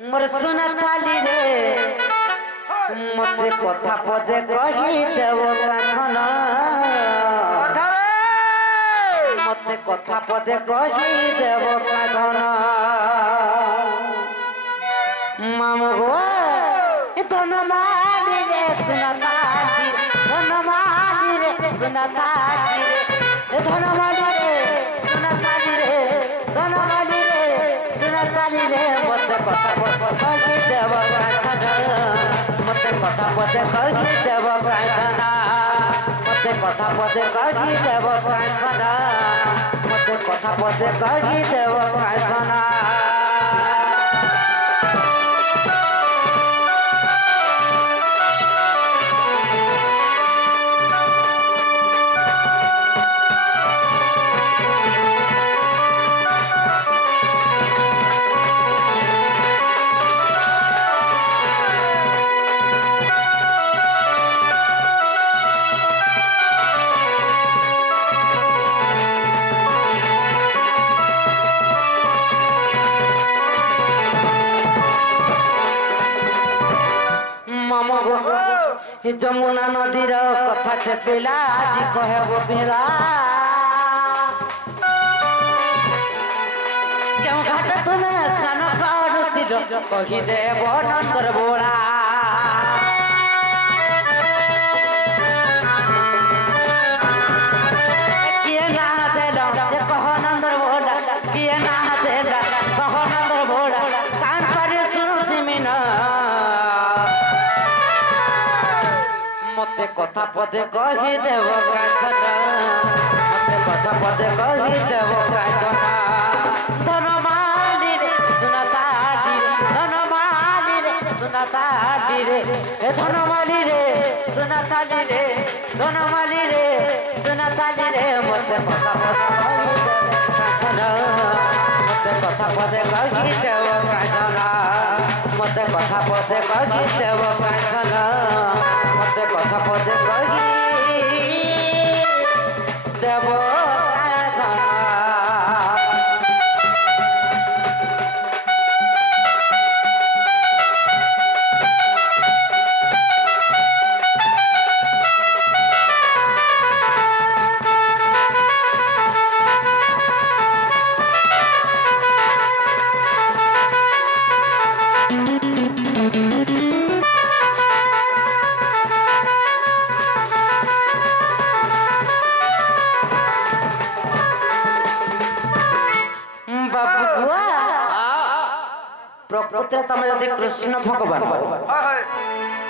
मोर सुना थाली रे मते कथा पदे कही देव काथन मते कथा पदे कही देव काथन मामू गो धन माली रे सुना थाली धन माली रे सुना थाली रे धन माली रे सुना थाली रे धन माली रे सुना थाली रे मते कथा पदे कही देव काथन मते कथा पदे कही देव काथन मते कथा पदे कही देव काथन मते कथा पदे कही देव काथन जमुना नदीर कथा टेपिला आज कहब बिला क्यों घाट तुमे स्नान करुतिर कही देव नंदर बोला किए ना देला कह नंदर बोला किए ना देला कह नंदर बोला कान पर सुनुति मिना मते कथा पदे कही देव काथन मते कथा पदे कही देव काथन धन माली रे सुना थाली धन माली रे सुना थाली रे धन माली रे सुना थाली रे धन माली रे सुना थाली रे मते कथा पदे कही देव काथन मते कथा पदे कही देव काथन मते कथा पदे कही देव काथन मते कथा पदे कही देव काथन प्रकृति तुम जदि कृष्ण भगवान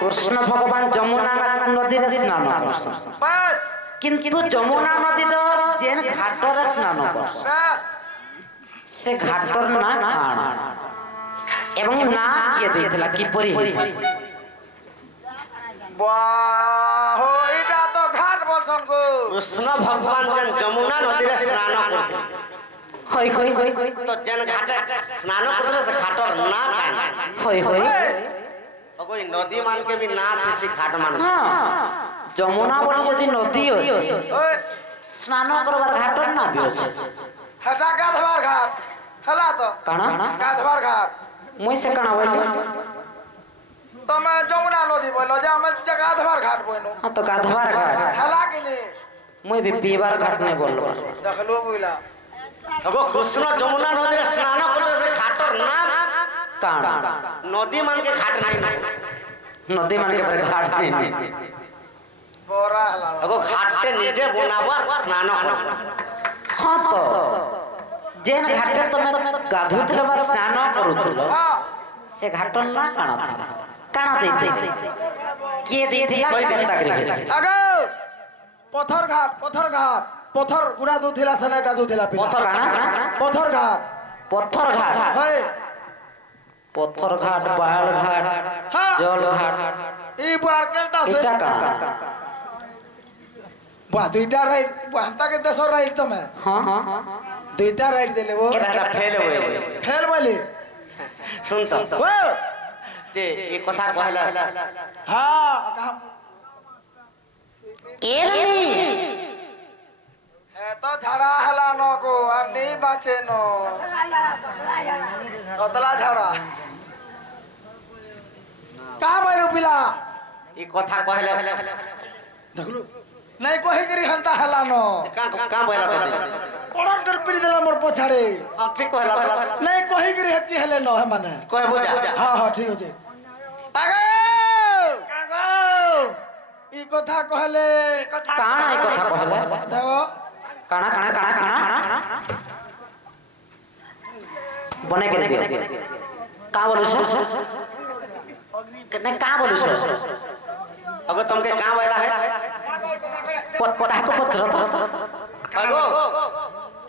कृष्ण भगवान जमुना नदी रे स्नान किंतु जमुना नदी तो जेन घाट रे स्नान कर से घाटर ना काण एवं ना किए देथिला किपरि वाह एटा तो घाट बोलसन को कृष्ण भगवान जन जमुना नदी रे स्नान करथिले होय होय तो जन घाटे स्नान करथिले से घाटर ना काण होय होय तो कोई नदी मान के भी ना थी घाट मान हां जमुना बोली यदि नदी अछि ओए स्नान करबार घाटर ना भी अछि हटा गाधवार घाट हला तो काना गाधवार घाट मुई से काना बोली तमे जमुना नदी बोलो जे हम गाधवार घाट बोइनो हां तो गाधवार घाट हला कि नहीं मुई भी पीवार घाट नहीं बोललो देखलो बोला तो कृष्ण जमुना नदी रे स्नान करते से घाटर ना काण नदी मान के घाट नहीं नदी मान के पर घाट नहीं बोरा हला अगो घाटे निजे बनावर स्नान कर हां तो जेन घाटे तमे गाधुथले बा स्नान करूथलो हां से घाटन ना काना था काना देते के देथिला केता करी आगो पत्थर घाट पत्थर गुड़ा दूथिला सने का दूथिला पिला पत्थर काना पत्थर घाट है पत्थर घाट बाल घाट हाँ। जल घाट ई बार केलता से इटा काना बा दुईटा राइट बांता के देसर राइट तमे हां दुईटा राइट देले वो केटा फेल होए फेल बोली सुन तो वो जे ये कथा कहला हां कहा एरनी है तो झड़ा हला नो को आ नहीं बाचे नो ततला झड़ा ହେନ୍ତା ଇ କଥା କହିଲେ দেখলু নাই কহিকি হেন্তা হেলা ন কাম বইলা ততে পড়ার পিড়ি দেলা মোর পছাড়ে ঠিক কহিলা নাই কহিকি হেতি হেলে ন হে মানে কহবো যা হ্যাঁ হ্যাঁ ঠিক আছে আগো আগো ই কথা কহলে কাଣା এই কথা কহলে দেখো কাଣା কাଣା কাଣା কাଣା বনে করে দিও কা বলছ কেনে কা বলছ अगो तुमके काम वाला है কথা কো পত্র अगो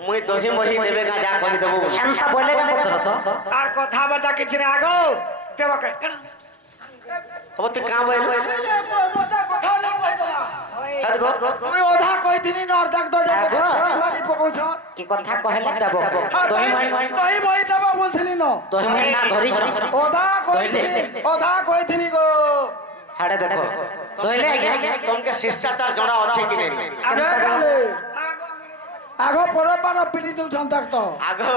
मुई दही मही देबे का जा कहि देबो এন্তা বলে কা পত্র তো আর কথা বার্তা কিছু না আগো দেবকে अब ते काम वाला মজা কথা লে কই দলা अगो তুই ওধা কইতিনি ন অর্ধেক তো যাবো মারি পকৌছ কি কথা কহলে দেব দহি দই বই দেবা বলছিনি ন দহি মহি না ধরিছ ওধা কইতিনি গো হাড়ে দেখো দহিলে আজ্ঞা तुमके शिष्टाचार जणा अछि कि नहीं আগো পড়ো পারো পিটি দেউ জন্তাক তো आगो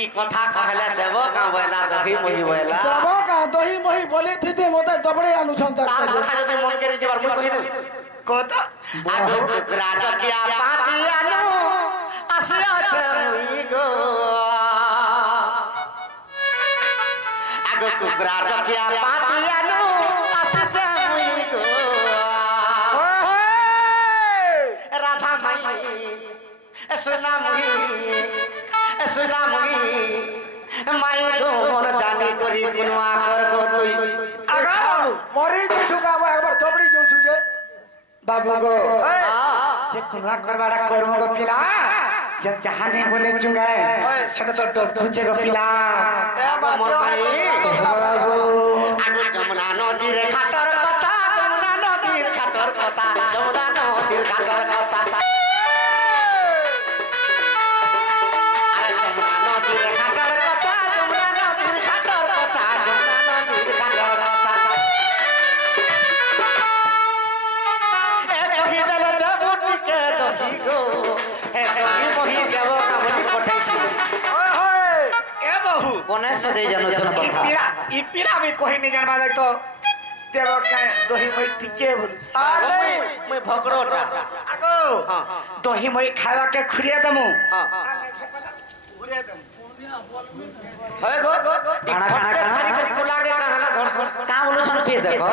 ई कथा कहले देबो का वाला दही मही वाला দেবো কা দহি মহি বলি থিতে মতে দবড়ে আনু জন্তাক तार কথা যদি মন করে যেবার মুই কहि দেব কথা आगो कुकरा डकिया पाती आनु আসে আছে মুই গো आगो कुकरा डकिया पाती आनु আসে আছে মুই গো राधा माई सुना मुई माई गो मन जानी करी गुनवा कर गो तुई মরি যাচ্ছু কা একবার দবড়ি যাচ্ছু যে বাবু গো যে খুনা করবাড়া কর্ম গো পিলা যে জাহানে বলে চুঙ্গায় সেটা তো ডুচে গো পিলা মোর মাই বাবু আগো যমুনা নদীর ঘাটর কথা যমুনা নদীর ঘাটর কথা যমুনা নদীর ঘাটর কথা আরে যমুনা নদীর ঘাটর কথা যমুনা নদীর ঘাটর কথা যমুনা নদীর ঘাটর কথা এ কহি দেলে দেব টিকে দহি গো এ দহি মহি দেব কামনি পঠাই এ বাবু বনে সদে জানোছ না কথা ই পিলা আমি কহি নি জানবা যাই তো দেবকে দহি মই টিকে বল আরে মুই ভকরটা আগো হ্যাঁ দহি মই খাওয়াকে খুরিয়ে দেমু হ্যাঁ খুরিয়ে দেমু হয় গো খানা, খানা, খানা। ছাড়ি করি কো লাগে কাহলা ধরছন কা বলছ ফির দেখো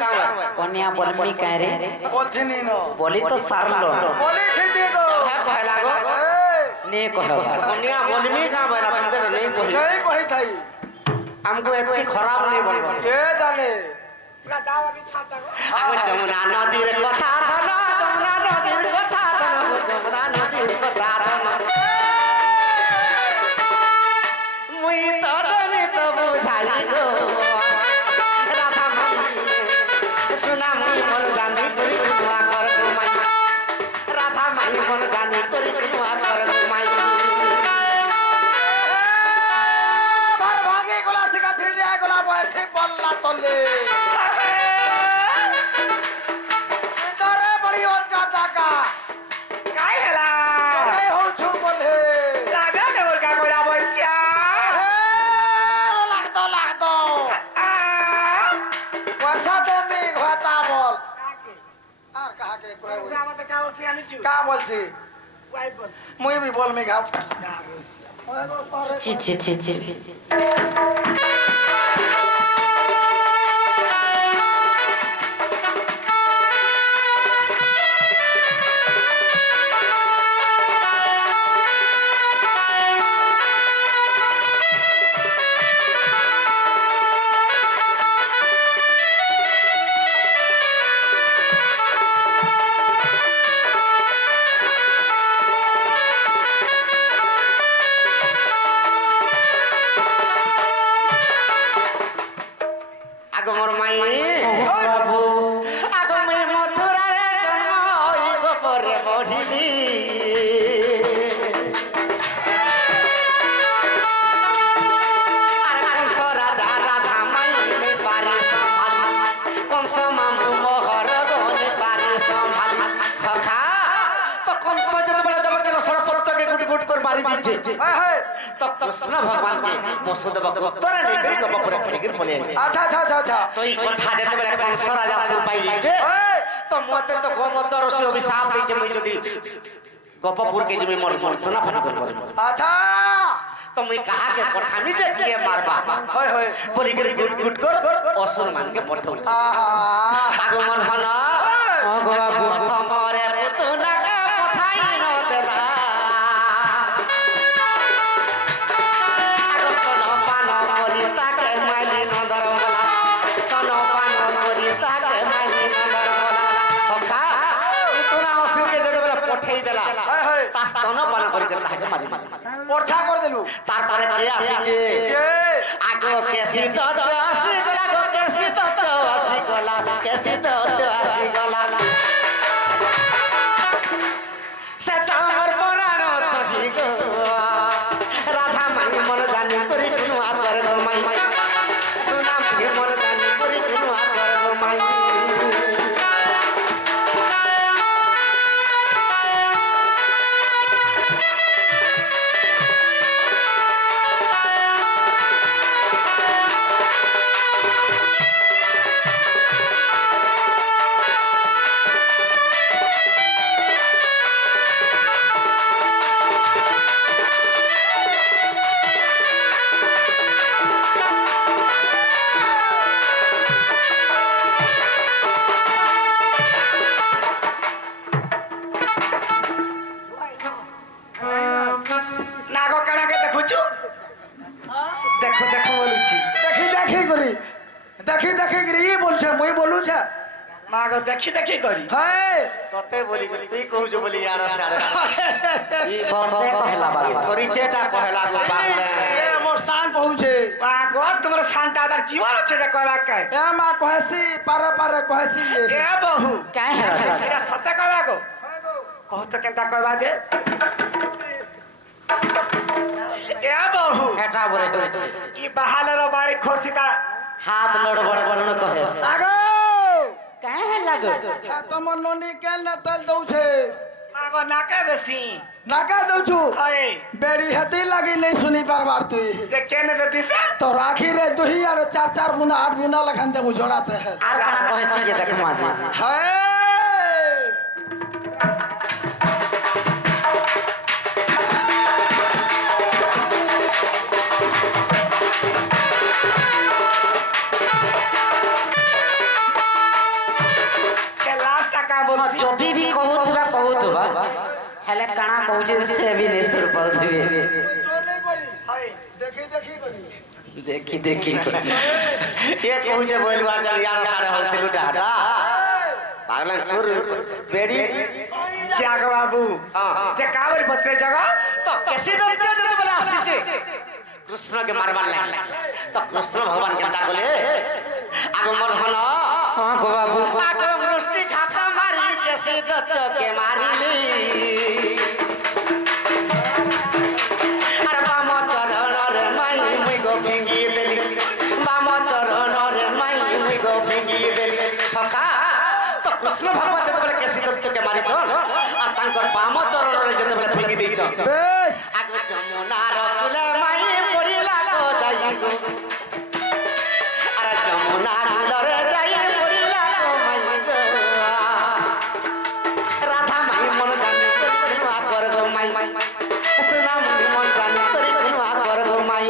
কাওয়া কন্যা বলমি কায় রে বলছিনি ন বলি তো সারলো বলি থিতে গো है कहला गो নে কহবা दुनिया बोलमी का बोला तुमके तो नहीं कोई नहीं कही थाई हमको इतनी खराब नहीं बोलबो কে জানে आगो जमुना नदीर कथा धन जमुना नदीर कथा धन जमुना नदीर कथा धन मुई तो दनी तो बुझाई गो राधा माई सुना मुई मन जानी करी कुआ कर गो माई राधा माई मन जानी करी कुआ कर गो माई ভার ভাগে গোলা থেকে ছিড়িয়া গোলা বয়ছে বল্লা তলে তোরে বড়ি ওকা টাকা কাই হেলা কোথায় হউছু বলে লাগা দেবর কা কইরা বইসা লাগতো পয়সা দেমি ঘটা বল আর কাহাকে কয় ওই আমাদের কা বলছি আনিছু কা বলছি ওয়াই বলছি মুই বি বল মি গাও ছি ছি ছি ছি आगो मोर माई বাবু आगो मैं मथुरा रे जन्म होई गोपरे बढ़िली अरे कंस राजा राधा माई ने पारे संभाल कंस मामू मोहर गोने पारे संभाल सखा तो कंस जब बड़े देव के सरपत्र के गुट गुट कर मारी दीजे हाय हाय तो কৃষ্ণ ভগবানকে বসুদেব উত্তরে নেই গপপুরে ছাড়িকি পলাই আইছে আচ্ছা আচ্ছা আচ্ছা আচ্ছা তো এই কথা যেতেবেলে কংস রাজা সুর পাই যাইছে তো মতে তো গোমতর সে অভিশাপ দিয়েছে মুই যদি গপপুরকে যে মোর মর্দনা ফানি করব আচ্ছা তো মুই কাহাকে পঠামি যে কিয়ে মারবা হয় হয় বলি করে গুট গুট কর অসুর মানকে পঠাউছি আহা আগমন হন প্রথমরে পুতুনাকে পঠাই ন দেলা স্তন পান করি তাকে মাইলি ন ধরমলা স্তন পান করি তাকে মাইলি ন ধরমলা সখা পুতুনা অসুরকে যদি পঠাই দেলা হয় হয় তা স্তন পান করি তাকে মারি দিলা পরছা করে দিলু তারপরে কে আসিছে কে আগো কেসি দত্ত আসি গলা গো কেসি দত্ত আসি গলা কেসি দত্ত আসি গলা সে তামর পরাণ সখী গো রাধা মাই মন জানি করি কুনু আকর গো মাই সুনাম কে মন জানি করি কুনু আকর গো মাই নাগো কানাকে দেখুছু দেখো দেখো বলুছি দেখি দেখি করি দেখি দেখি করি ই বলছে মুই বলুছে মাগো দেখি দেখি করি হ্যাঁ ততে বলি করি তুই কহুছ বলি ইয়ারা সাড়ে সতে কহেলা বাবা ধরিছেটা কহেলা গো পাগলে এ মোর সাং কহুছে মাগো তোমার শান্তা আদার জীবন আছে যে কইবা কে এ মা কহেছি পারে পারে কহেছি এ বহু কাই হেলা এটা সতে কইবা গো কহ তো কেনতা কইবা যে এ বহু হেটা বরে কইছে ই বাহালের বাড়ি খসিতা হাত লড় বড় বড় কহেছে আগো কাই হেলা গো হ্যাঁ তোমার ননি কেন না তেল দউছে মাগো নাকে বেশি নাকা দউছু হয় বেরি হাতে লাগি নাই শুনি পারবার তুই যে কেনে দে দিছে তো রাখি রে দুহি আর চার চার বুঁদা আট বুঁদা লখান দেবো জোড়াতে है আর কানা কহেছে যে দেখ মাঝে है के लास्ट টাকা বলছি যদি भी কহুতবা হেলে কানা কହୁছে সে भी नहीं सुन पाउथिबे सो नहीं करी হয় देखी देखी करी দেখি দেখি ये कहुছে বলবার চল ইয়ারা সাড়ে হলতিলু ডাটা পাগলা সুর বেড়ি ত্যাগ বাবু হ্যাঁ। যে কাবরি পত্রে জগা তো কেসি দত্ত যদি বলে আসিছে কৃষ্ণকে মারবার লাগলে তো কৃষ্ণ ভগবান কেমটা কলে আগমন হন হ্যাঁ গো বাবু আগম মুষ্টি খাতা মারি কেসি দত্তকে মারিলি আর বাম চরণরে মাই মুই গো ফিঙ্গি দেলি বাম চরণরে মাই মুই গো ফিঙ্গি দেলি সখা তো কৃষ্ণ ভগবান যেতেবেলে কেসি দত্তকে মারিছ আর তাঙ্কর বাম চরণরে যেতেবেলে ফিঙ্গি দিয়েছ बेश আগ যমুনার কুলে মাই পড়িলা গো যাই গো আর যমুনা কুলরে যাই পড়িলা গো মাই গো রাধা মাই মন জানি করি কোনো আকর গো মাই সুনা মাই মন জানি করি কোনো আকর গো মাই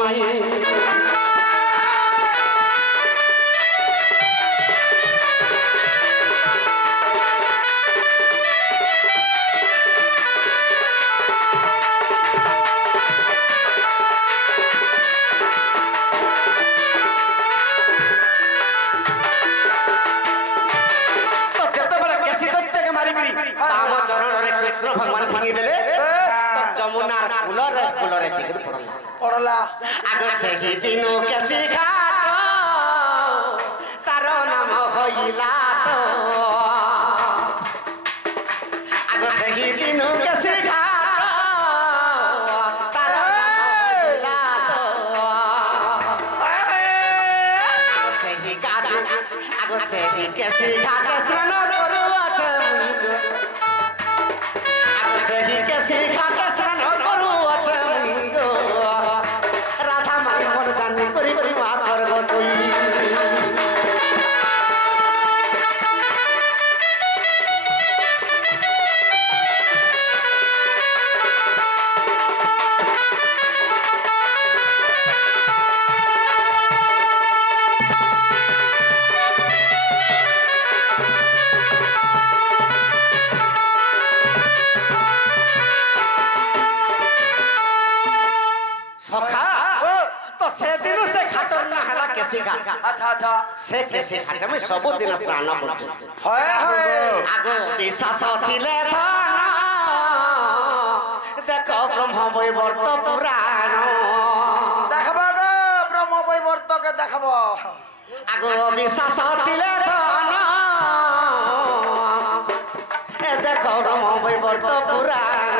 তো যেতেবেলে কেসি দত্তকে মারিকরি বাম চরণরে কৃষ্ণ ভগবান ভাঙি দেলে তো যমুনার কুলরে দিগর পড়লা पड़ला আগ সেই দিনু কেসি ঘাট তার নাম হইলা তো আগ সেই দিনু কেসি ঘাট তার নাম হইলা তো আগ সেই ঘাট আগ সেই কেসি ঘাট স্নান করু আছে আগ সেই কেসি ঘাট স্নান করু আছে কেসি ঘাট আচ্ছা আচ্ছা সে কেসি ঘাট আমি ସବୁଦିନ ସ୍ନାନ କରୁଛି হয় হয় আগ বিশ্বাস ଥିଲେ ধন দেখ ব্রহ্ম বৈবর্ত পুরাণ দেখাবো গো ব্রহ্ম বৈবর্তকে দেখাবো আগ বিশ্বাস ଥିଲେ ধন দেখ ব্রহ্ম বৈবর্ত পুরাণ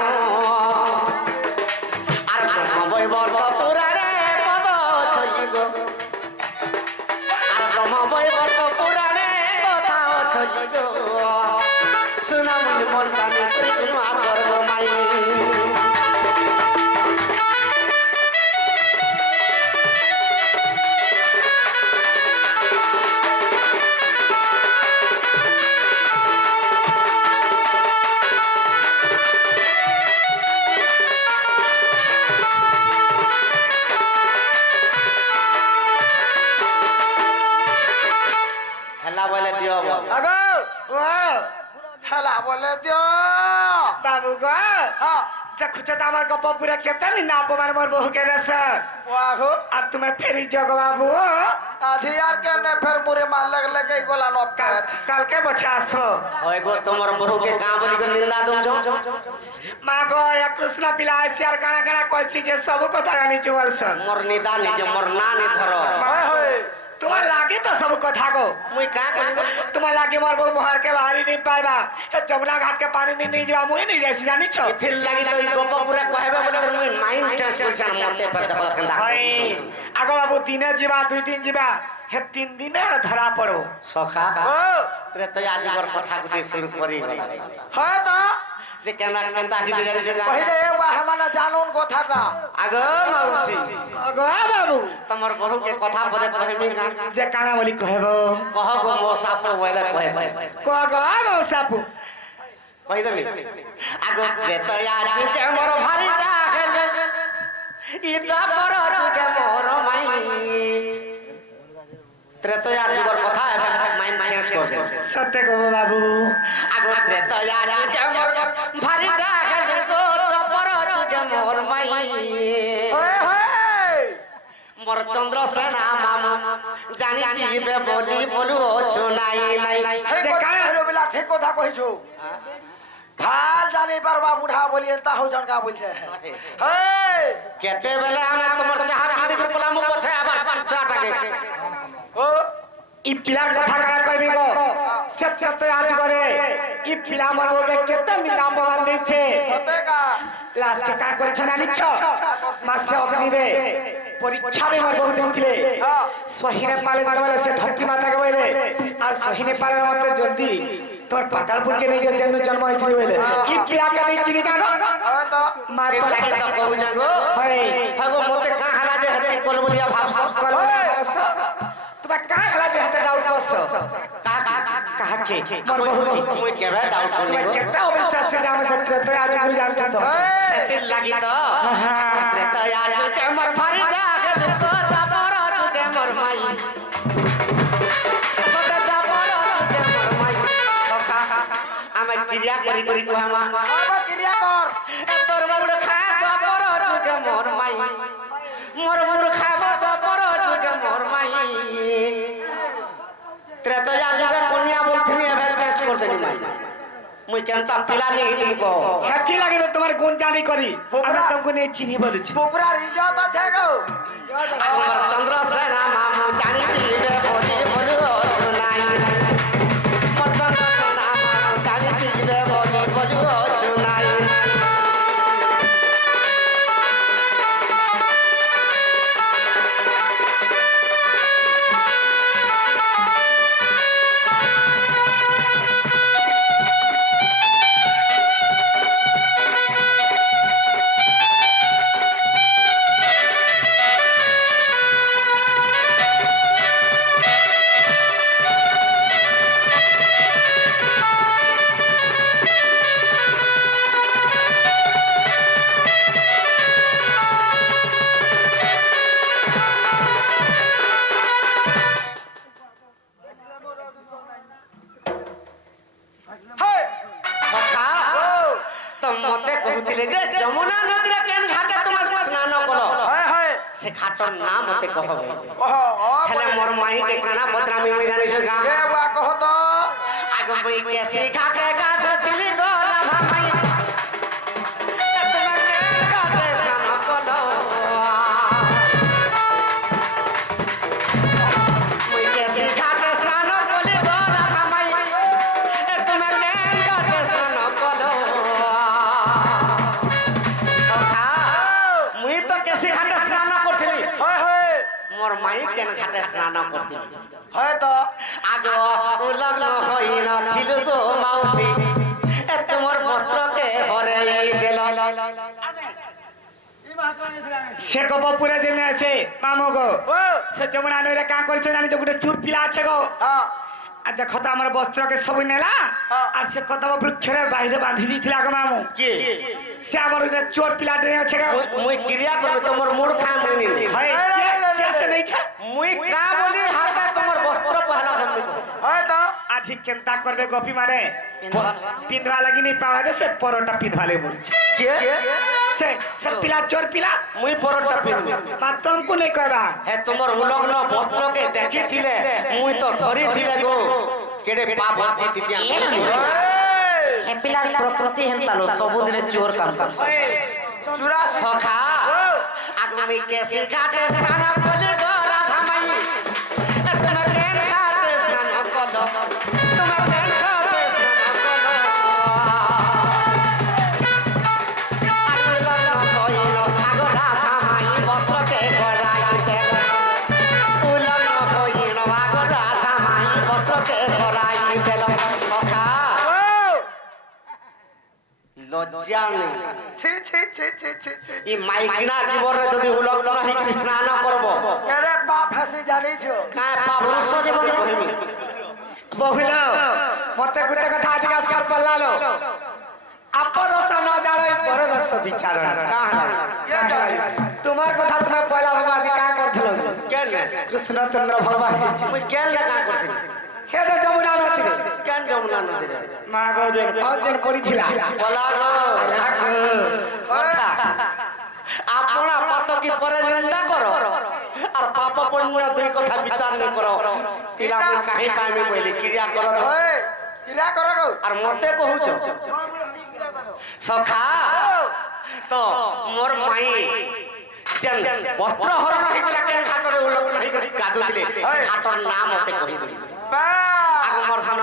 আর ব্রহ্ম বৈবর্ত পুরাণে পদ ছই গো আর ব্রহ্ম বৈবর্ত পুরাণে কথা ছই গো সুনামুনি মোর জানি করি কোনো করব মাই হেলা বলে দিও আগো ও খেলা বলে দিও বাবু গো হ্যাঁ দেখুছ তো আমার গপ পুরা কেতে না অপমান মোর বহুকে দেশ বাহু আর তুমি ফেরি জগ বাবু আজি আর কেনে ফের মুরে মার লাগলে কে গোলা নপেট কালকে বছে আসো হয় গো তোমার বহুকে কাঁ বলি করে নিন্দা দউছ মা গো এক কৃষ্ণ পিলা আসি আর কানা কানা কইছি যে সব কথা জানিছো বলছন মোর নিদা নিজে মোর না নি ধর হয় হয় তোমার লাগে তো সব কথা গো মুই কাঁ করি গো তোমার লাগে মোর বউ মোহর के बाहरी नहीं पाइबा ए जमुना घाट के पानी नहीं जा मुई नहीं जाइसी जानिছো इथिल लागि तो ई गप पूरा कहबे बोले कर मुई माइंड चेंज करछन मते पर देखो केंदा हाय आगो बाबू दिने जीवा दुई दिन जीवा हे तीन दिने धरा पड़ो सखा ও रे तो आज बर कथा गुटे शुरू करी হয় তো যে কেনা কেন্দা হিতে জানি জগা কইলে এ ওয়া মানে জানুন কথাটা আগো মাউসি आगो बाबू তোমার বহুকে কথা বলে কহিমি না जे काना बोली कहबो কহ গো মো সাপ বলে কহে को आगो बाबू सापू কই দেমি আগো রে তো आज के मोर भारी जाहल ই দাপর যুগে মোর মাই ত্রেতয়া যুগর কথা এবে মাইন্ড চেঞ্জ কর দে सत्य को बाबू আগো ত্রেতয়া যুগে মোর ভারি জাহেল গো দাপর যুগে মোর মাই হয় হয় মোর চন্দ্র সেনা মামা জানি জিবে বলি বলু চুনাই নাই ঠিক কথা হলো বিলা ঠিক কথা কইছো ভাল জানি পারবা বুড়া বলিয়ে তা হও জনকা বলছে হেই কেতে বেলে আমি তোমার চাহা পিদি করে পলাম পছে আবার চাটাকে ও ই পিলার কথা কানা কইবি গো সত্য তো আজ করে ই পিলা মর ওকে কেতে নিলাম বান দিছে সতেকা লাস্ট কে কা করেছ না নিচ্ছ মাসে অগ্নি রে পরীক্ষা রে মর বহু দিন থিলে সহিনে পালে বলে সে ধরতি মাতা কে বলে আর সহিনে পালে মতে জলদি তোর পাতালপুর কে নিয়ে জন্ম জন্ম হইছিল বলে ই পিলা কে নাই চিনি কাগো হয় তো মার কে লাগে তো কহু জাগো হয় হাগো মতে কা হালা যে হাতে কোন বলিয়া ভাবছ কল তুমি কা খেলা যে হাতে ডাউট করছ কা কা কাকে মর বহু কি মুই কেবে ডাউট করি তুমি গো কেটা অবিশ্বাস সে জামে সত্য তো আজ গুরু জানছ তো সেতিল লাগি তো ত্রেতয়া যুগে মোর ভারি জাহেল গো দাপর যুগে মোর মাই সদা দাপর যুগে মোর মাই সখা আমি ক্রিয়া করি করি কুহামা আবার ক্রিয়া কর এ তোর মুড় খা দাপর যুগে মোর মাই মোর মুড় খাব দাপর যুগে মোর মাই ত্রেতয়া যুগে কন্যা বলছিনি এবে চেঞ্জ করে দেনি মাই মুই কেনতাম পিলা নিয়ে দিলি কো হ্যাকি লাগে তো তোমার গুণ জানি করি আমরা তোমাকে নিয়ে চিনি বলেছি পুকুরার ইজ্জত আছে গো আমার চন্দ্র সেনা মামু জানি দিবে বলি বলু চুনাই মোর চন্দ্র সেনা মামু জানি দিবে বলি বলু চুনাই হেই সখা তো মতে কহুতিলে যে যমুনা নদীর কেন ঘাটে তোমার স্নান কল হয় হয় সে ঘাটর নাম মতে কহবে কহ হেলে माई के काना पत्रामी में जाने से का ए बुआ कहो तो आग मुई कैसे घाटे गाधो दिली गो राधा माई तुम्हें के घाटे स्नान कलो मुई कैसे घाटे स्नान कली गो राधा माई तुम्हें के घाटे स्नान कलो सखा मुई तो कैसे घाटे स्नान करथिली होय होय मोर माई केन घाटे स्नान करथिली होय तो आग लग्न হইন ছিল গো মাউসি এ তোমার বস্ত্রকে হরাই দিল সে কব পুরে দিনে আছে মামু গো ओ সে যমুনা নইরে কা করিছ জানি তো গোটে চুর পিলা আছে গো हां আর দেখো তো আমার বস্ত্রকে সব নেলা হ্যাঁ। আর সে কত বৃক্ষরে বাইরে বাঁধি দিয়েছিল গো মামু কি সে আমার ওই চোর পিলাটে আছে গো মুই ক্রিয়া করবে তোমার মুড খাম নি হয় সে নেই ছা মুই কা বলি হাতে তোমার বস্ত্র পহলা ধরবি होय तो আজি কেনতা করবে গোপী মানে পিঁধবা লাগি নি পাওয়া দে সে পরোটা পিঁধবালে বলছে কে সে পিলা চোর পিলা মুই পরটা পিনবি বাতমকু নেই কইবা হে তোমার উলগ্ন বস্ত্রকে দেখিছিলে মুই তো ধরিছিলে গো কেডে পাপ জিতি দিয়া ଏ ପିଲାର ପ୍ରକୃତି ହେନ୍ତା लो ସବୁଦିନେ ଚୋର କାମ କରୁଛି चुरा সখা আগামী কেসি ঘাটে স্নান কলি গো রাধা মাই তুমি কেন ঘাটে স্নান কলো তুমি কেন ঘাটে স্নান কলো আগুলা কইলো আগো রাধা মাই বস্ত্রকে গড়াই দেল উলগ্ন কইলো আগো রাধা মাই বস্ত্রকে গড়াই দেল সখা লজ্জা নেই छी छी छी छी छी छी ই মাইকিনা জীবনে যদি উলগ্ন হইকি স্নান করব केरे बाप हसी जानी छो কায় পুরুষ জীবনে কহিমি বহুল মতে গোটে কথা আজকা সর পল্লালো আপরস ন জানো পরদস বিচার কাহলা ये जानी তোমার কথা তুমি পয়লা বাবা আজি কা করথলো কেন কৃষ্ণ চন্দ্র ভগবান মুই কেন কা করছিস হে তো যমুনা নদী কেন যমুনা নদীরে মা গজেন ভজন করিছিলা বলা গো কথা আপনা পাতকি পরে নিন্দা করো আর পাপ পুণ্য দুই কথা বিচার নে করো পিলা মুই কাহি পাইমি কইলি ক্রিয়া করো ओए किरा करो गो আর মতে কহুছ সখা তো মোর মাই যেন বস্ত্র হরণ হইতলা কেন ঘাটরে উলগ্ন হই করে গাদু দিলে সে ঘাটর নাম মতে কহি দিলি बा আগো মোর ধন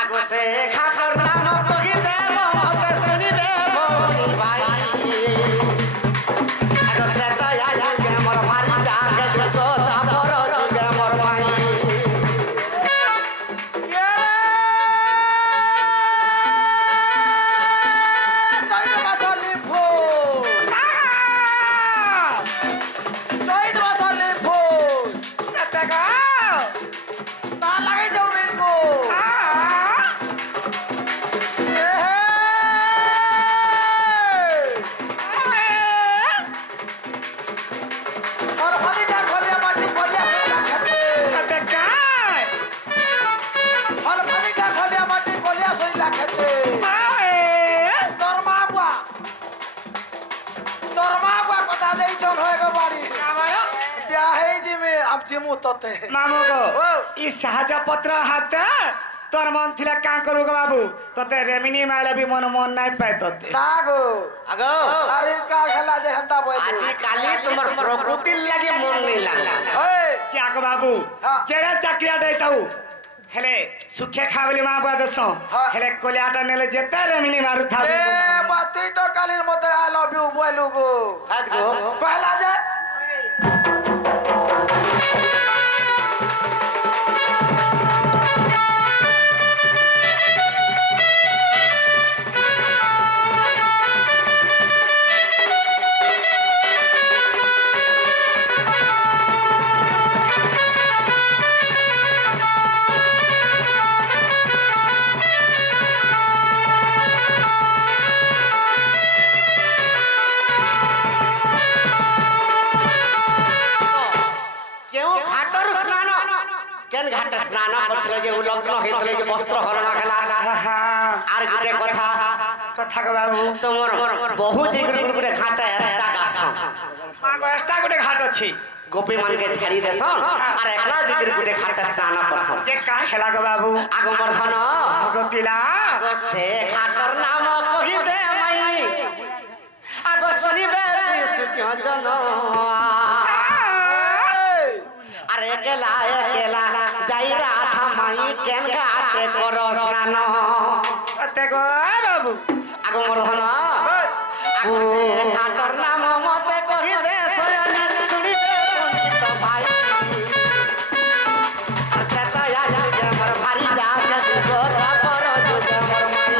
আগো সে ঘাটর নাম কহি দেব মতে শুনিবে মোর ভাই আগো ত্রেতা যুগে মোর ভারি জাগে তো তাপর যুগে মোর মাই ये चैत बसली फूल चैत बसली फूल সতগা ता लगे जाओ बिनको ए और हनी जा खोलिया माटी खोलिया सोला खेते সতগা और हनी जा खोलिया माटी खोलिया सोला खेते दरमा बुआ कथा देई छन होय गो बाड़ी ब्याहे जी में अब जिमु तते মামু গো ও। ই সাহায্য পত্র হাতে তোর মন থিলা কা করু গো বাবু তোতে রেমিনি মাইলে বি মন মন নাই পাই তোতে नागो আগো अरे का खेला जे हंता बोल আজি কালি তোমার প্রকৃতির লাগে মন নেই লাগলা ए কি আগো বাবু হ্যাঁ। চেড়া চাকরিয়া দেই তাও হেলে সুখে খাবলি মা বুয়া দেছ হ্যাঁ। হেলে কলিয়াটা নেলে যেতে রেমিনি মারু থাবে बातई तो कालीर मते आई लव यू बोलू गो হাত গো पहला जे কেউ ঘাটর স্নান কেন ঘাটে স্নান করছিল যে উলগ্ন হইছিল যে বস্ত্র হরণ খেলা আর গোটে কথা কথা গো বাবু তোমার বহু দিগর গোটে ঘাটে এস্টা গাছ মা গো এস্টা গোটে ঘাট আছে গোপী মানকে ছাড়ি দেসন আর একলা জিগির গুটে ঘাটে স্নান করছন যে কা খেলা গো বাবু আগমর্ধন গো পিলা আগো সে ঘাটর নাম কহি দে মাই আগো শুনিবে জন আর একলা একলা যাই রাধা মাই কেন ঘাটে কর স্নান সত্যি গো বাবু আগমর্ধন আগো সে ঘাটর নাম মতে কহি দে শয়ন শুনিবে পণ্ডিত ভাই ত্রেতয়া যুগে মোর ভারি জাগে যুগ তাপর যুগে মোর মাই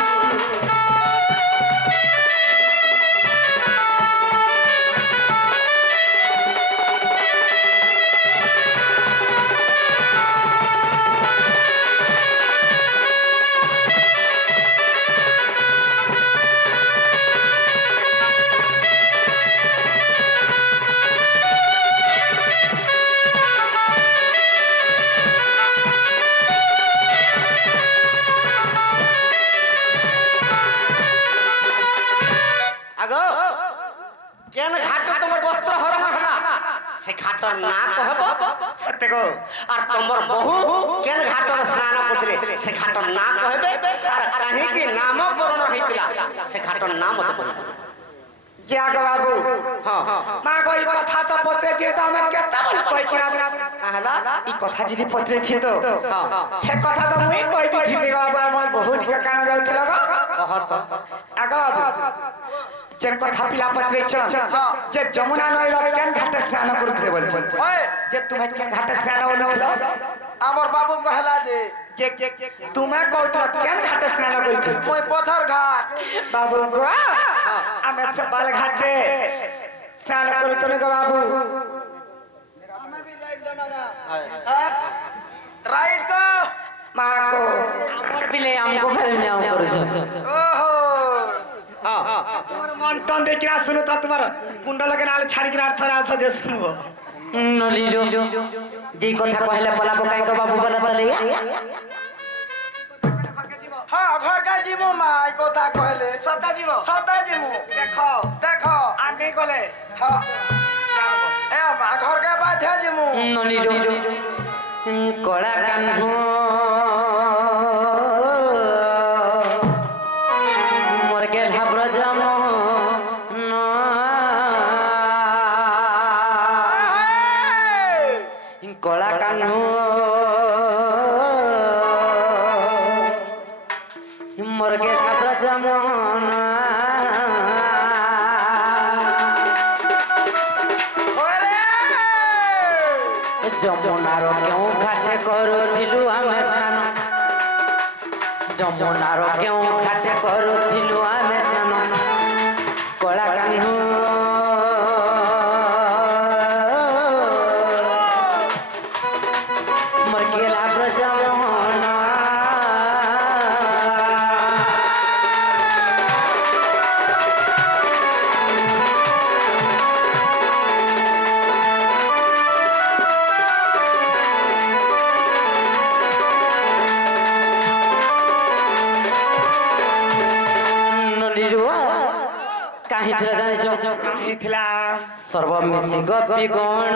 আগো কেন ঘাট তোমার বস্ত্র হরণ হলা সে ঘাটর না কহব সত্যি গো আর তোমার বহু কেন ঘাটর স্নান করছিলে সে ঘাটর না কহবে আর কাহিকি নামকরণ হইতিলা সে ঘাটর নাম মতে কহিবে যে গো বাবু হ্যাঁ মা গো এই কথা তো পত্রে দিয়ে তো আমি কেতা বল কই করা কাহলা এই কথা যদি পত্রে ছিল হ্যাঁ সে কথা তো মুই কই দিছিলি গো বাবু আমার বহুত দিকে কান যাউছিল গো কহত আগো বাবু যেন কথা পিলা পত্রে চল যে যমুনা নইল কেন ঘাটে স্নান করতে বলছ ওই যে তুমি কেন ঘাটে স্নান বলছিল আমার বাবু কহলা যে যে তুমি কৌতল কেন ঘাটে স্নান করছিল ওই পথর ঘাট বাবু গো আমি সবাল ঘাটে স্নান করতে গো বাবু রাইট গো মা গো আমার পিলে আমকো ফেরে নাও করছো ওহো তোমার মন টন দেখি না শুনো তো তোমার কুণ্ডলকে নালে ছাড়ি কিনা আর থরা আছে যে শুনবো নলিলো যেই কথা কহলে পলাবো কাই কো বাবু বলা তলে হ্যাঁ ঘর কা জিমু মা এই কথা কহলে সত্তা জীব সদা জিমু দেখো দেখো আর নেই গলে হ্যাঁ এ মা ঘর কা বাধ্যা জিমু নলিলো কলা কানু মোর গেল হাব্র জাম কলা কানু মোর গেল হাব্র জাম যমুনার কেউ ঘাটে করুথিলু আমি স্নান যমুনার কেউ ঘাটে করুথিলু আমি স্নান কলা কাহ্নু মোর গেলা ব্রজমোহন কাহি ଥିଲା ଜାଣିଛ ହେଇଥିଲା ସର୍ବମିଶି ଗୋପୀ ଗଣ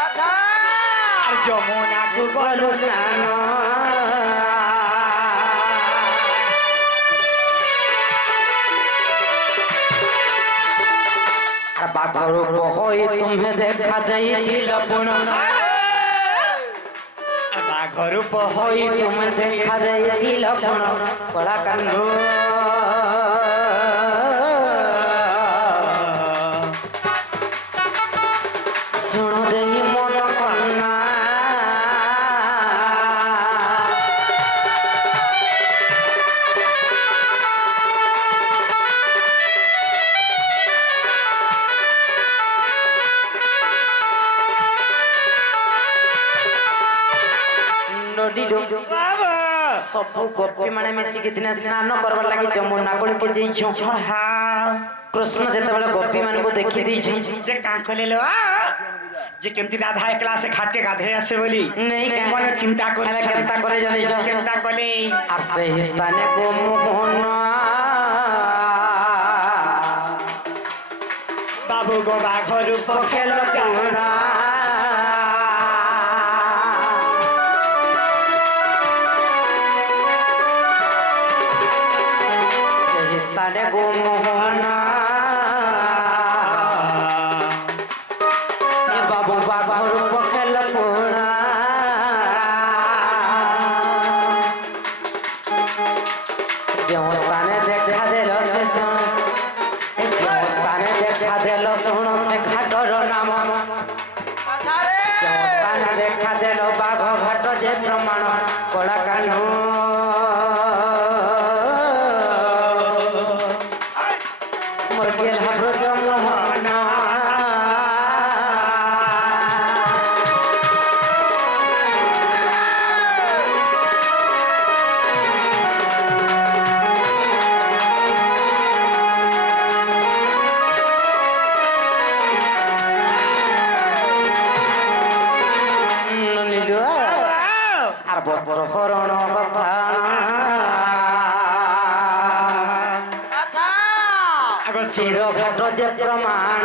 আচ্ছা আর যমুনাକୁ গলু স্নান আর বাঘরু কহই তুমি দেখা ଦେଇଥିଲ ପୁଣ ବାଘରୁ হই তুমি দেখা ଦେଇଥିଲ ପୁଣ କଳା କାହ୍ନୁ ଶୁଣ ଦେଇ ମନ କନ୍ନା ନଡ଼ିଲୁ ବାବା ସବୁ ଗୋପୀ ମାନେ ମିଶିକି ଦିନେ ସ୍ନାନ କରବାର ଲାଗି ଯମୁନା କୂଳକେ ଯାଇଛୁ କୃଷ୍ଣ ଯେତେବେଳେ ଗୋପୀ ମାନଙ୍କୁ ଦେଖି ଦେଇଛୁ ଯେ କାଁ କଲେଲୋ ଯେ କେମିତି ରାଧା ଏକଲା ସେ ଘାଟେ ଗାଧେଇ ଆସେ ବୋଲି ନେଇ ମନେ ଚିନ୍ତା ହେଲେ କରି କେନ୍ତା করে জানিছ ଚିନ୍ତା କଲେ আর সেই স্থানে গোমোহন বাবু গো বাঘর পখেল পুরা ସେହି ସ୍ଥାନେ ଗୋମୋହନା ଏ ବାବୁ ବାଘରୁ ପଖେଲ ପୁରା ଯେଉଁ ସ୍ଥାନେ ଦେଖା ଦେଲ ସେ ଯେଉଁ ସ୍ଥାନେ ଦେଖା ଦେଲ ଶୁଣ ସେ ଘାଟର ନାମ ଯେଉଁ ସ୍ଥାନେ ଦେଖା ଦେଲ ବାଘ ଘାଟ ଯେ ପ୍ରମାଣ କଳାକାହ୍ନୁ ମୋର ଗେଲ୍ହା ବ୍ରଜ ମୋହନ আর বস্ত্র হরণ কথা চির ঘাট যে প্রমাণ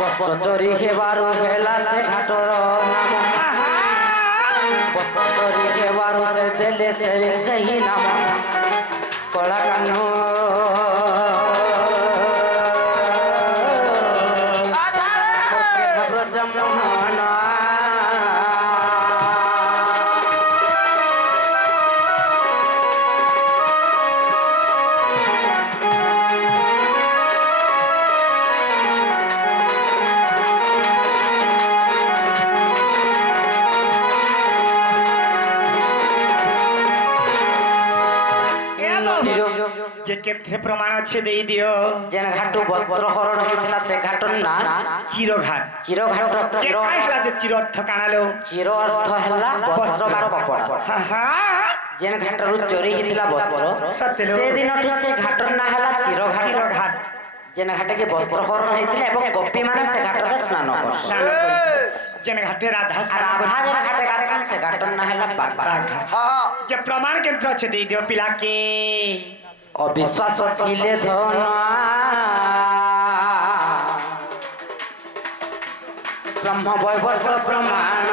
বস্ত্র চোরি হেবারু হেলা সে ঘাটর নাম বস্ত্র চোরি হেবারু সে দেলে সেই নাম কলাকাহ্নু যে ক্ষেত্রে প্রমাণ আছে দেই দিও যেন ঘাটু বস্ত্র হরণ হয়েছিল সে ঘাটর না চিরঘাট চিরঘাট চির যে চির অর্থ কানালো চির অর্থ হেলা বস্ত্র বা কপড়া যেন ঘাটରୁ ଚୋରି ହେଇଥିଲା ବସ୍ତ୍ର ସେ ଦିନଠୁ ସେ ଘାଟର ନାଁ ହେଲା ଚିରଘାଟ ଯେନ ଘାଟକେ ବସ୍ତ୍ର ହରଣ ହେଇଥିଲେ ଏବଂ ଗୋପୀ ମାନେ ସେ ଘାଟରେ ସ୍ନାନ କରସନ୍ যেন ঘাটে রাধা রাধা যেন ঘাটে গাছন সে ঘাটর নাঁ ହେଲା বাঘ যে প্রমাণ কেন্দ্র আছে দেই দিও পিলাকে অবিশ্বাস ଥିଲେ ধন ব্রহ্ম বৈবর্ত প্রমাণ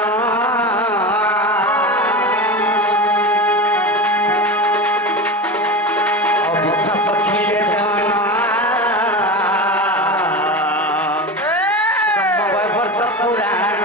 অবিশ্বাস ଥିଲେ ধন ব্রহ্ম বৈবর্ত পুরাণ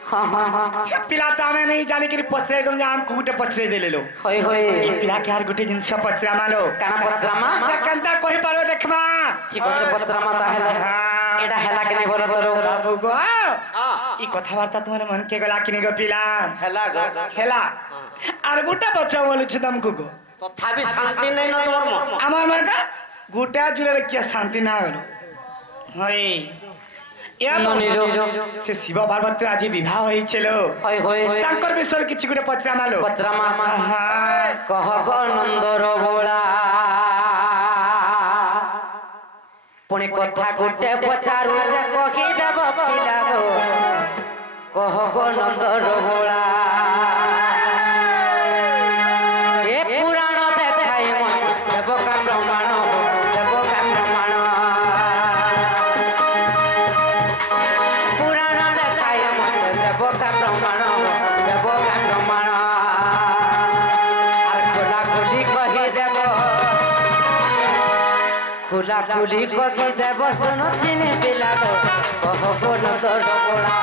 से पिला तो हमें नहीं जाने कि पचरे तुम जान कुटे पचरे दे ले लो होय होय ये पिला के हर गुटे जिनस पचरा मालो काना पत्रमा कंता कोई पारो देखमा ঠিক আছে পত্रमा তাহলে এটা হেলা কি নাই বলো তোর बाबू गो ई कथावार्ता तुम्हारे मन के गला कि नहीं गो पिला হেলা গো खेला আর গুটা বচ্চা বলেছ তুমকু গো তথাপি শান্তি নেই না তোমার মন আমার মন কা গুটা জুড়ে কি শান্তি না হলো হয় সে শিব পার্বতী আজ বিবাহ হয়েছিল होय होय তাঙ্কর বিষয়ে কিছু গুটে পচরা মালো পত্रमा কহ গো নন্দর বোলা পুনি কথা গুটে পচারু যে কহি দেব পিলা গো কহ গো নন্দর বোলা এ পুরাণ দেখাই মন দেব কা প্রমাণ দেব কা প্রমাণ পুরাণ দেখাই মন দেব কা প্রমাণ দেব কা প্রমাণ আর খোলা খুলি কহি দেব খোলা খুলি কহি দেব শুনো তুমি পিলা গো কহ গো নন্দর বোলা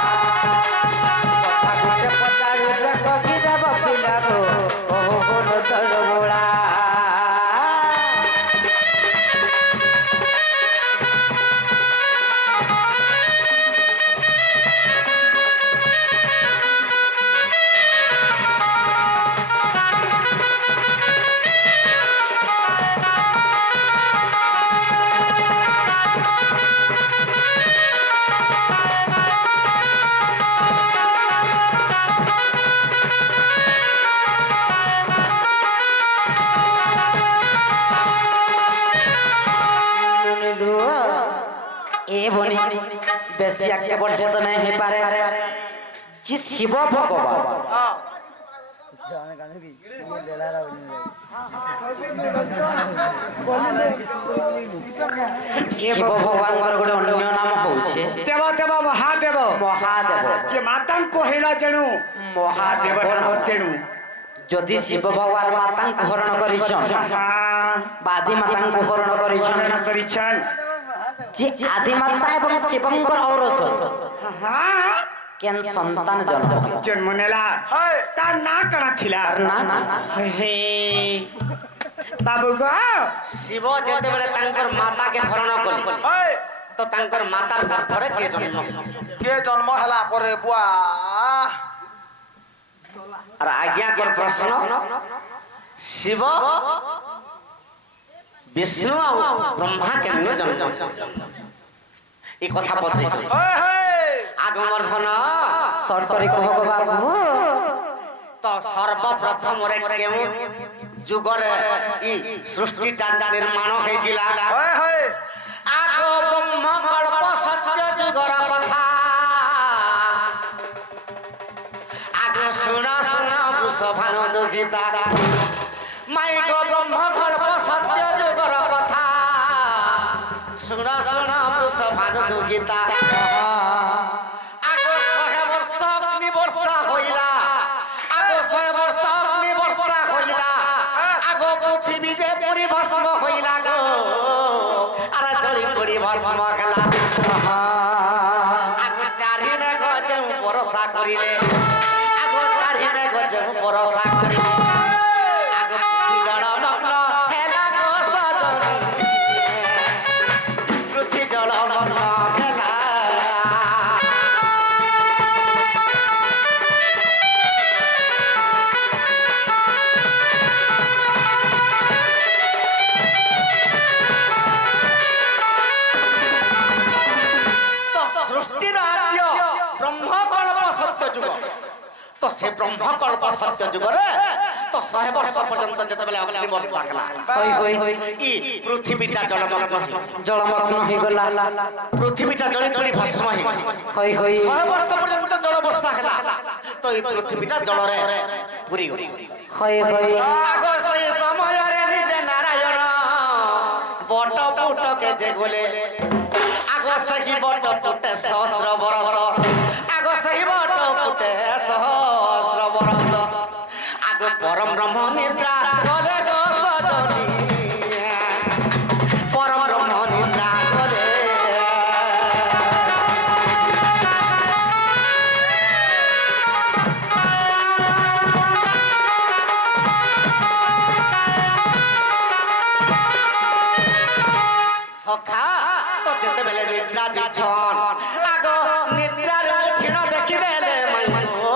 কথা গুটে পচারু যে কহি দেব পিলা গো কহ গো নন্দর বোলা বেশি আগে বললে তো নাই হয়ে পারে যে শিব ভগবান হ্যাঁ শিব ভগবানଙ୍କର ଗୋଟେ ଅନ୍ୟ ନାମ ହଉଛି ଦେବ ଦେବ ମହାଦେବ ମହାଦେବ ଯେ ମାତାଙ୍କୁ ହେଲା ଯେଣୁ ମହାଦେବ ଦେବ ତେଣୁ ଯଦି ଶିବ ଭଗବାନ ମାତାଙ୍କୁ ହରଣ କରିଛନ୍ ବାଦି ମାତାଙ୍କୁ ହରଣ କରିଛନ୍ କରିଛନ୍ যে আদি মাতা এবং শিবଙ୍କର ଔରସ କେନ୍ ସନ୍ତାନ ଜନ୍ମ ହେବ ଜନ୍ମ ନେଲା ହଏ ତାର ନାଁ କଣ ଥିଲା ନା ନା ହେ ବାବୁ ଗো ଶିବ ଯେତେବେଳେ ତାଙ୍କର ମାତାକେ ହରଣ କଲେ ହଏ ତ ତାଙ୍କର ମାତାର ଗର୍ଭରେ କିଏ ଜନ୍ମ ହେଲା? କିଏ ଜନ୍ମ ହେଲା ପରେ ବୁଆ আর আজ্ঞাকর প্রশ্ন শিব বিষ্ণু আর ব্রহ্মা কেমন জন্ম এই কথা পত্রিছে হয়ে হয়ে আগমর্ধন সর করে কহ গো বাবু তো সর্বপ্রথমরে কেউ যুগরে ই সৃষ্টিটা নির্মাণ হয়েছিল হয়ে হয়ে আগ ব্রহ্ম কল্প সত্য যুগর কথা আগ শুণ শুণ বৃষভানু দুঃখিতা মাই গো ব্রহ্ম কল্প সত্য যুগর কথা শুণ শুণ বৃষভানু দুঃখিতা আগ 100 বর্ষ অগ্নি বর্ষা হইলা আগ 100 বর্ষ অগ্নি বর্ষা হইলা আগ পৃথিবী যে পুরি ভস্ম হইলা গো আরে জড়ি পুরি ভস্ম খেলা আগ চারি মেঘ যে ভরসা করিলে আগ চারি মেঘ যে ভরসা করিলে আগ পৃথিবী জল মগ্ন হেলা গো সজনী পৃথিবী জল মগ্ন হেলা সৃষ্টির আদ্য ব্রহ্মকল্প সত্য যুগ তো সে ব্রহ্মকল্প সত্য যুগরে তো 100 বর্ষ পর্যন্ত যেতবেলে অগ্নি বর্ষা হেলা হই হই ই পৃথিবীটা জলমগ্ন জলমগ্ন হয়ে গলা পৃথিবীটা জলে পড়ি ভস্ম হই হই হই 100 বর্ষ পর্যন্ত জল বর্ষা হেলা তো এই পৃথিবীটা জলরে পুরি গলি হই হই আগ সেই সময়রে নিজে নারায়ণ বট পুটকে যে গলে আগ সেই বট পুটে সহস্র বরষ আগ সেই বট পুটে সহস্র বরষ আগ পরম ব্রহ্ম নিদ্রা গলে গো সজনী পরম ব্রহ্ম নিদ্রা গলে সখা তো যেতেবেলে নিদ্রা দিছন আগ নিদ্রার উঠিণ দেখিদেলে মাই গো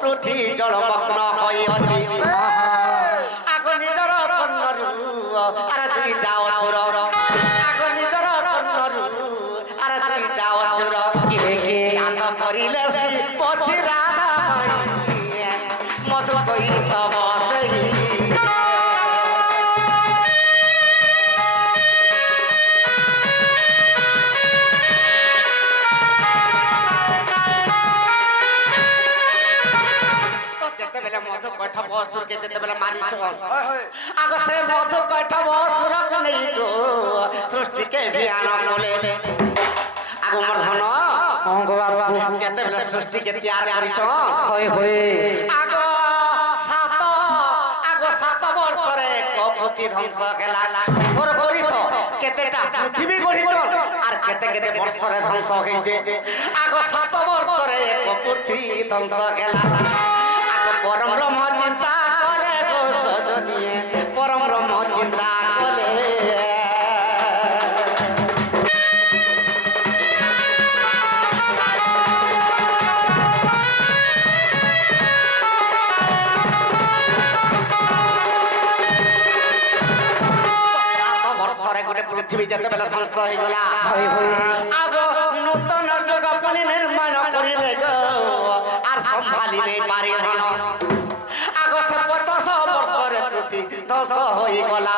পৃথি জলমগ্ন হই ଅଛି আগ নিজর কন্নরু আরে দুইটা অসুর আগ নিজর কন্নরু আরে দুইটা অসুর কি কে জাত করিলে পছি রাধা মাই মধু কইছ বসহি যেতেবেলে মধু কঠ বসুরকে যেতেবেলে মারিছ হয়ে হয়ে আগ সে মধু কঠ বসুরকে নেই গো সৃষ্টিকে ভিয়ান বলে আগ মর্ধন হ্যাঁ গো বাবু যেতেবেলে সৃষ্টিকে তৈয়ার করিছ হই হই আগ সাত বর্ষরে কপতি ধ্বংস খেলা সর করিত কেতেটা পৃথিবী গড়িত আর কেতে কেতে বর্ষরে ধ্বংস হয়েছে আগ 7 বর্ষরে কপতি ধ্বংস খেলা আগ পরম ব্রহ্ম চিন্তা কলে গো সজনীয়ে পরম ব্রহ্ম চিন্তা কলে গোটে পৃথিবী যেতেবেলে ধ্বংস হয়ে গলা হই হই আগ নূতন জগ পুনি নির্মাণ করিলে গো আর সম্ভালি নেই পারি ধন আগ সে 50 বর্ষরে পৃথিবী ধ্বংস হয়ে গলা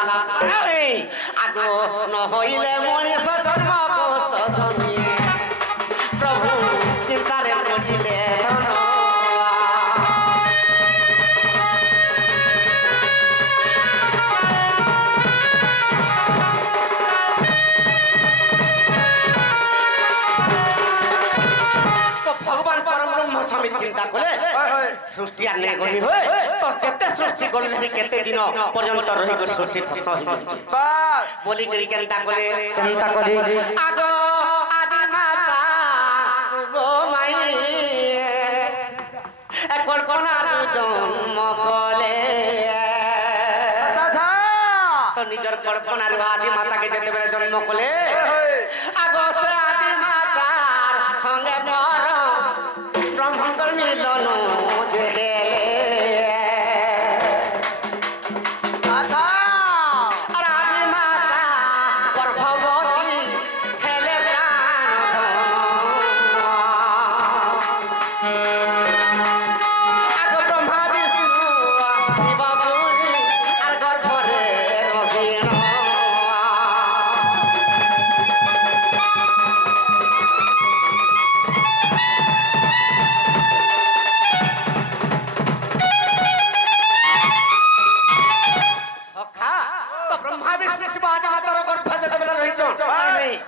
আগ ন হইলে মଣିষ জন্ম গো সজনীয়ে করিলে ধন তো ভগবান পরম ব্রহ্ম স্বামী চিন্তা করে সৃষ্টি আর নেই গলি হয়ে তো কেতে সৃষ্টি করলে বি কেতে দিন পর্যন্ত রহি গো সৃষ্টি ধ্বস্ত হই যাচ্ছে বলি করি কেনতা করে আগ আদি মাতা গো মাই কল্পনার জন্ম কলে তো নিজের কল্পনার আদি মাতাকে যেতে বেড়ে জন্ম কলে আগ সে আদি মাতার সঙ্গে পর ব্রহ্মঙ্কর মিলন দেখে আদি মাতা গর্ভবতী হেলে প্রাণ আগ ব্রহ্মা বিষ্ণু শিব পুরী আর গর্ভরে রহিণ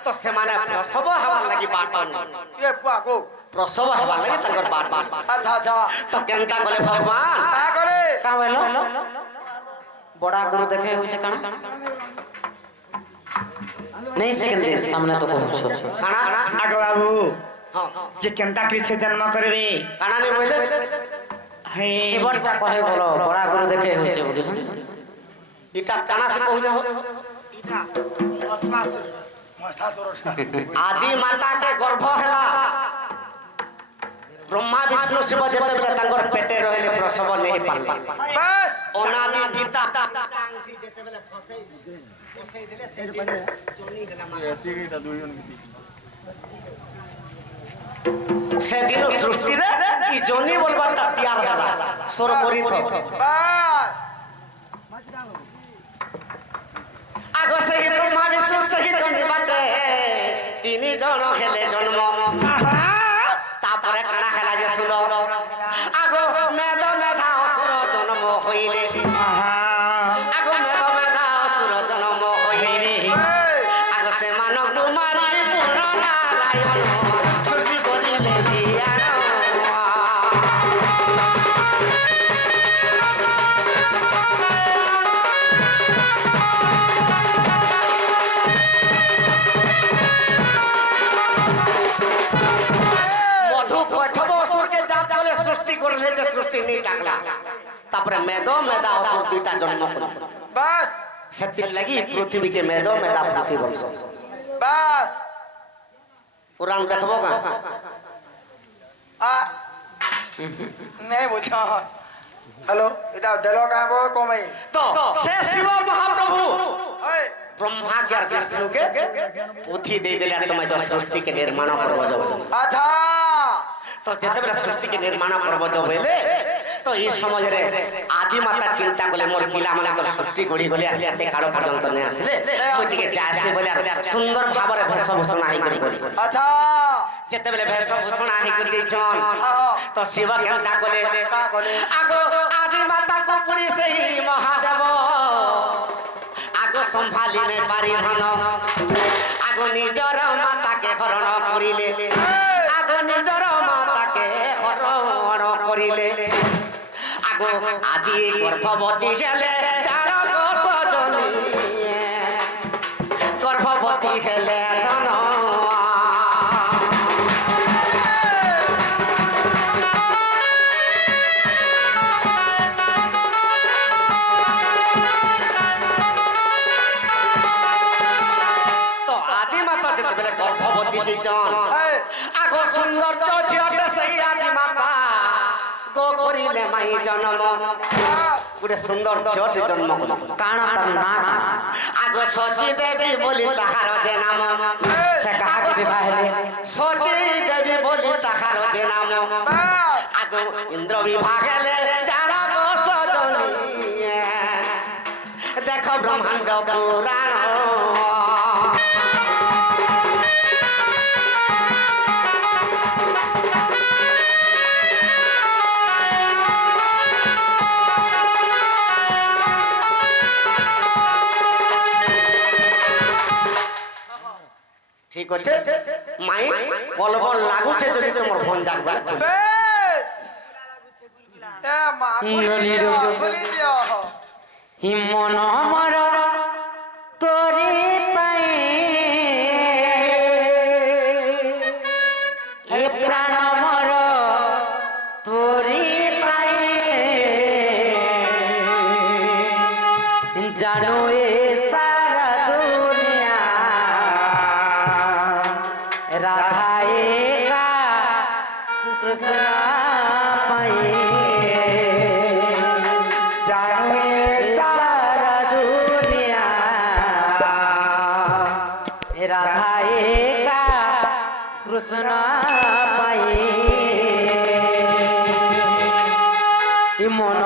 তো সেমানে প্রসব হবার লাগি বাট প্রসব হবার লাগি তাঙ্কর বাট তো কেনতা কলে ভগবান কাম এলো বড়া গুরু দেখে হইছে কানা नहीं सेकंड सामने तो कहूछ কানা আগে বাবু হ্যাঁ যে কেনটা কৃষে জন্ম করবে কানা নি বলে হে জীবনটা কহে বলো বড়া গুরু দেখে হইছে বুঝছ ইটা কানা সে কহু যাও आदि माता के गर्भ हैला ब्रह्मा विष्णु शिव जते बेले तांगर पेटे रहले प्रसव नहीं पारला अनादि पिता जते बेले फसई देले से चोनी गेला से दिन सृष्टि रे ई जोनी बोलबाटा तैयार होला सोर करी थो आग से ही ब्रह्मा विष्णु सही जन्म बाटे तीन जन खेले जन्म तापरे काना खेला जे सुनो आग मेद मेधा असुर जन्म होइले आग मेद मेधा असुर जन्म होइले आग से मानव कुमारी पूर्ण नारायण सृष्टि करिले बियान করলে যে সৃষ্টি নেই টাকলা তারপরে মেদ মেদা অসুর দুইটা জন্ম করল বাস সেতির লাগি পৃথিবীকে মেদ মেদা পৃথিবী বংশ বাস পুরাণ দেখবো না नहीं बोलता हेलो এটা দেলো কাবো কমাই তো সে শিব মহাপ্রভু ওই ব্রহ্মা কে আর বিষ্ণুকে পুথি দিয়ে দিলে তোমায় তো সৃষ্টিকে নির্মাণ করবো যাবো আচ্ছা তো যেতেবেলে সৃষ্টিকে নির্মাণ করবো যাবো তো এই সমাজে আদি মাতা চিন্তা করলে মোর পিলা মানে সৃষ্টি গড়ি গলি আর এতে কারো পর্যন্ত নিয়ে আসলে ওইদিকে যাইছে বলে সুন্দর ভাବରେ বেশভূষণ আহি করি আচ্ছা যেতেবেলে বেশভূষণ আহি করি যাইছন তো শিব কেনটা কলে আগ আদি মাতা কো পুরি সেই মহাদেব আগ সম্ভালি নে পারি ধন আগ নিজর মাতাকে হরণ করিলে আগ নিজর মাতাকে হরণ করিলে আগ আদি গর্ভবতী গেলে জানক সজনী গর্ভবতী হেলে ধন তো আদি মাতা যেতেবেলে গর্ভবতী হইছন আগ সৌন্দর্য ঝিଅଟେ সেই আদি মাতা গো করিলে মাই জন্ম গোটে সুন্দর ঝিଅଟେ জন্ম কলে কানা তার না আগ সচি দেবী বলি তাহার যে নাম সে কাহাকে বিবাহ হেলে সচি দেবী বলি তাহার যে নাম আগ ইন্দ্র বিভাগ হেলে জানক সজনী দেখ ব্রহ্মাণ্ড পুরাণ ঠিক আছে মাই কল বল লাগুছে যদি তোমার ফোন ডাকবে বেশ এ মা খুলি দিও মন মর তোরে পাই হে প্রাণ মর তোরে পাই জানো এ সারা দুনিয়া রাধা একা কৃষ্ণ পাই জানো सारा दुनिया राधा एका कृष्ण पाई मन